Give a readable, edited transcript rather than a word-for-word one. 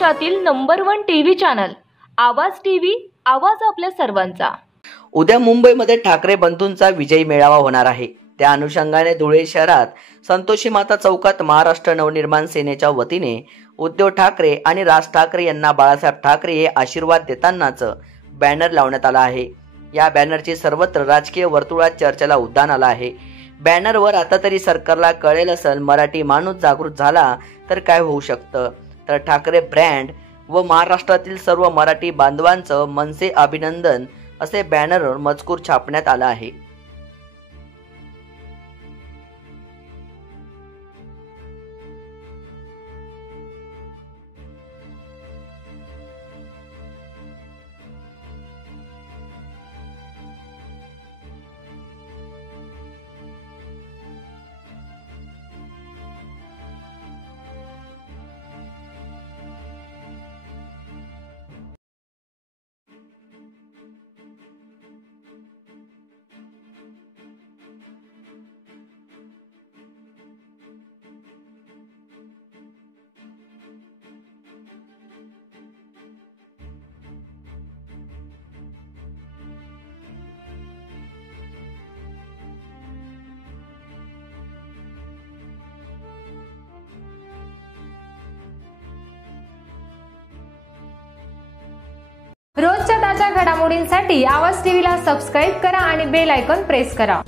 महाराष्ट्रातील number 1 TV channel आवाज TV, आवाज आपल्या सर्वांचा। उद्या मुंबईमध्ये ठाकरे बंधूंचा विजयी मेळावा होणार आहे। त्या अनुषंगाने धुळे शहरात संतोषी माता चौकात महाराष्ट्र नवनिर्माण सेनेच्या वतीने उद्धव ठाकरे आणि राज ठाकरे यांना बाळासाहेब ठाकरे हे आशीर्वाद देतानाच बॅनर लावण्यात आला आहे। या बॅनरची सर्वत्र राजकीय वर्तुळात चर्चेला उधाण आलं आहे। बॅनरवर आता तरी सरकारला कळेल असेल, मराठी माणूस जागृत झाला तर काय होऊ शकतं, तर ठाकरे ब्रँड व महाराष्ट्रातील सर्व मराठी बांधवांचं मनसे अभिनंदन असे बॅनरवर मजकूर छापण्यात आला आहे। रोजच्या ताज्या घडामोडींसाठी आवाज टीव्हीला सबस्क्राइब करा आणि बेल आयकॉन प्रेस करा।